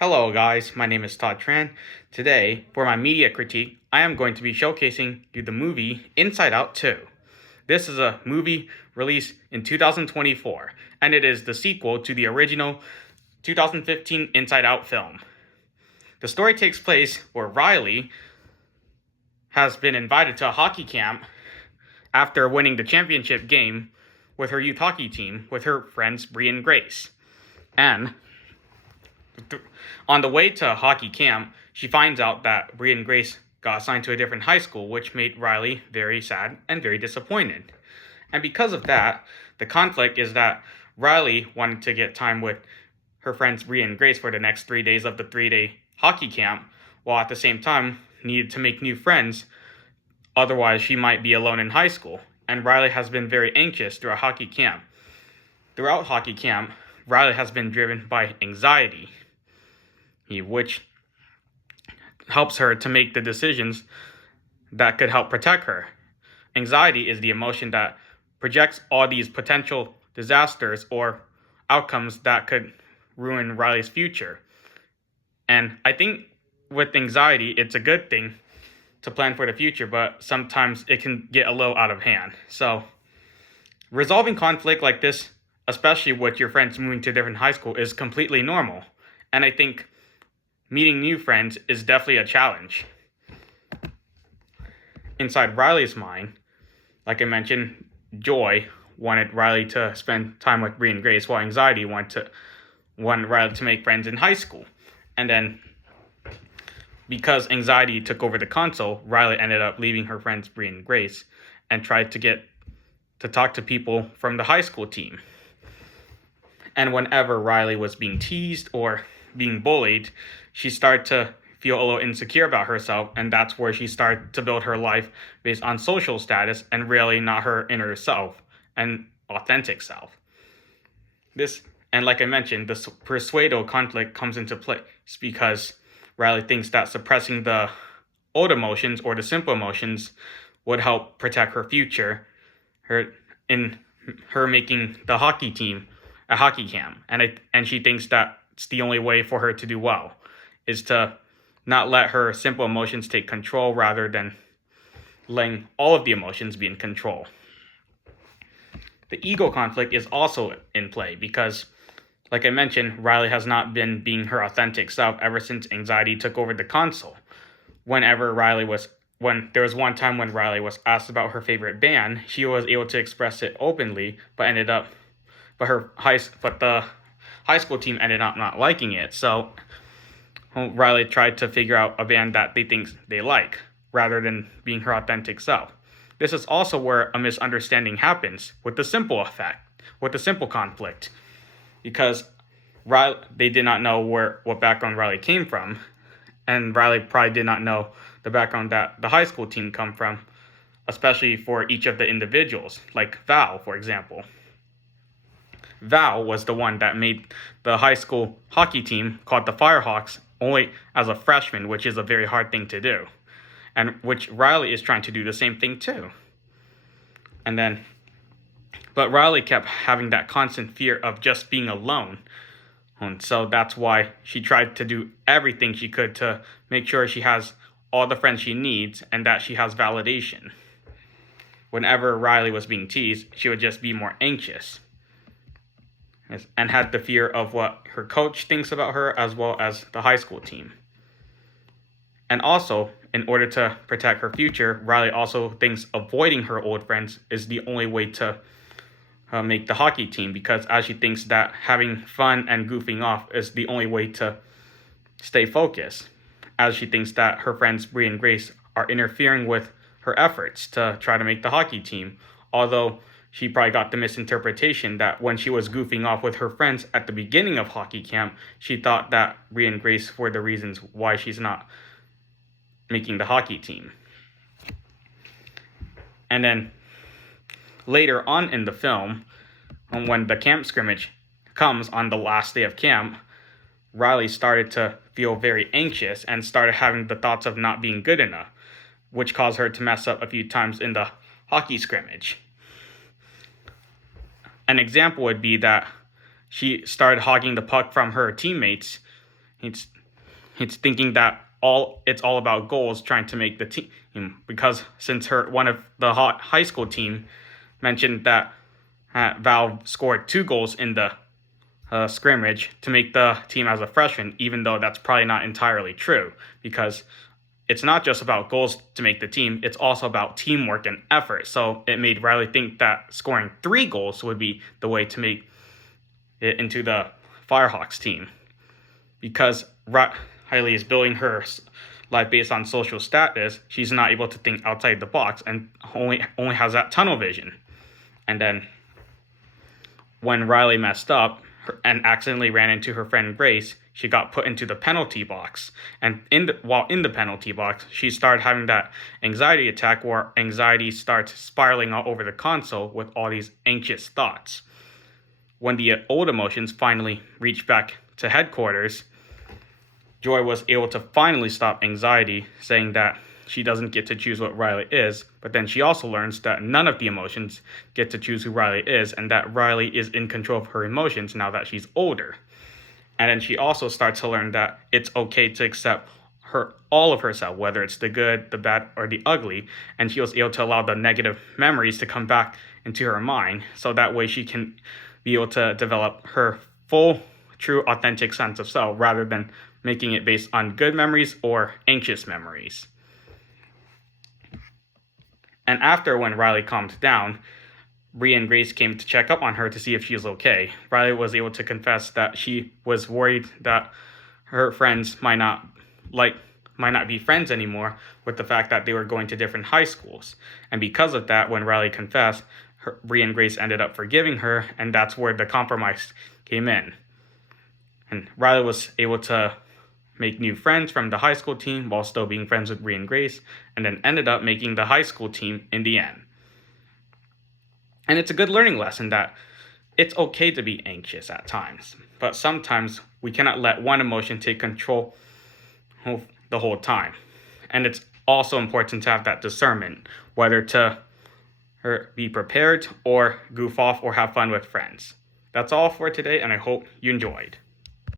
Hello guys, my name is Todd Tran. Today, for my media critique, I am going to be showcasing you the movie Inside Out 2. This is a movie released in 2024, and it is the sequel to the original 2015 Inside Out film. The story takes place where Riley has been invited to a hockey camp after winning the championship game with her youth hockey team with her friends Bree and Grace. And on the way to hockey camp, she finds out that Bree and Grace got assigned to a different high school, which made Riley very sad and very disappointed. And because of that, the conflict is that Riley wanted to get time with her friends Bree and Grace for the next 3 days of the 3-day hockey camp, while at the same time needed to make new friends, otherwise she might be alone in high school. And Riley has been very anxious throughout hockey camp. Throughout hockey camp, Riley has been driven by anxiety, which helps her to make the decisions that could help protect her. Anxiety is the emotion that projects all these potential disasters or outcomes that could ruin Riley's future. And I think with anxiety, it's a good thing to plan for the future, but sometimes it can get a little out of hand. So resolving conflict like this, especially with your friends moving to a different high school, is completely normal. And I think meeting new friends is definitely a challenge. Inside Riley's mind, like I mentioned, Joy wanted Riley to spend time with Bree and Grace, while anxiety wanted Riley to make friends in high school. And then, because anxiety took over the console, Riley ended up leaving her friends Bree and Grace and tried to get to talk to people from the high school team. And whenever Riley was being teased or being bullied, she started to feel a little insecure about herself, and that's where she started to build her life based on social status and really not her inner self and authentic self. And like I mentioned, the persuado conflict comes into place because Riley thinks that suppressing the old emotions or the simple emotions would help protect her future, in her making the hockey team a hockey camp. And she thinks that's the only way for her to do well, is to not let her simple emotions take control rather than letting all of the emotions be in control. The ego conflict is also in play because, like I mentioned, Riley has not been being her authentic self ever since anxiety took over the console. When there was one time when Riley was asked about her favorite band, she was able to express it openly, but the high school team ended up not liking it. So Riley tried to figure out a band that they think they like, rather than being her authentic self. This is also where a misunderstanding happens with the simple conflict, because they did not know what background Riley came from, and Riley probably did not know the background that the high school team come from, especially for each of the individuals, like Val, for example. Val was the one that made the high school hockey team called the Firehawks only as a freshman, which is a very hard thing to do, and which Riley is trying to do the same thing too. But Riley kept having that constant fear of just being alone, and so that's why she tried to do everything she could to make sure she has all the friends she needs and that she has validation. Whenever Riley was being teased, she would just be more anxious and had the fear of what her coach thinks about her as well as the high school team. And also, in order to protect her future, Riley also thinks avoiding her old friends is the only way to make the hockey team, because as she thinks that having fun and goofing off is the only way to stay focused, as she thinks that her friends Bree and Grace are interfering with her efforts to try to make the hockey team, although she probably got the misinterpretation that when she was goofing off with her friends at the beginning of hockey camp, she thought that Bree and Grace were the reasons why she's not making the hockey team. And then later on in the film, when the camp scrimmage comes on the last day of camp, Riley started to feel very anxious and started having the thoughts of not being good enough, which caused her to mess up a few times in the hockey scrimmage. An example would be that she started hogging the puck from her teammates He's He's thinking that it's all about goals, trying to make the team, because since one of the high school team mentioned that Val scored 2 goals in the scrimmage to make the team as a freshman, even though that's probably not entirely true, because it's not just about goals to make the team, it's also about teamwork and effort. So it made Riley think that scoring 3 goals would be the way to make it into the Firehawks team, because Riley is building her life based on social status. She's not able to think outside the box and only has that tunnel vision. And then when Riley messed up and accidentally ran into her friend Grace, she got put into the penalty box. And while in the penalty box, she started having that anxiety attack where anxiety starts spiraling all over the console with all these anxious thoughts. When the old emotions finally reached back to headquarters, Joy was able to finally stop anxiety, saying that she doesn't get to choose what Riley is, but then she also learns that none of the emotions get to choose who Riley is, and that Riley is in control of her emotions now that she's older. And then she also starts to learn that it's okay to accept all of herself, whether it's the good, the bad, or the ugly, and she was able to allow the negative memories to come back into her mind, so that way she can be able to develop her full, true, authentic sense of self, rather than making it based on good memories or anxious memories. And after, when Riley calmed down, Bree and Grace came to check up on her to see if she was okay. Riley was able to confess that she was worried that her friends might not be friends anymore, with the fact that they were going to different high schools. And because of that, when Riley confessed, Bree and Grace ended up forgiving her, and that's where the compromise came in. And Riley was able to make new friends from the high school team while still being friends with Bree and Grace, and then ended up making the high school team in the end. And it's a good learning lesson that it's okay to be anxious at times, but sometimes we cannot let one emotion take control the whole time. And it's also important to have that discernment, whether to be prepared or goof off or have fun with friends. That's all for today, and I hope you enjoyed.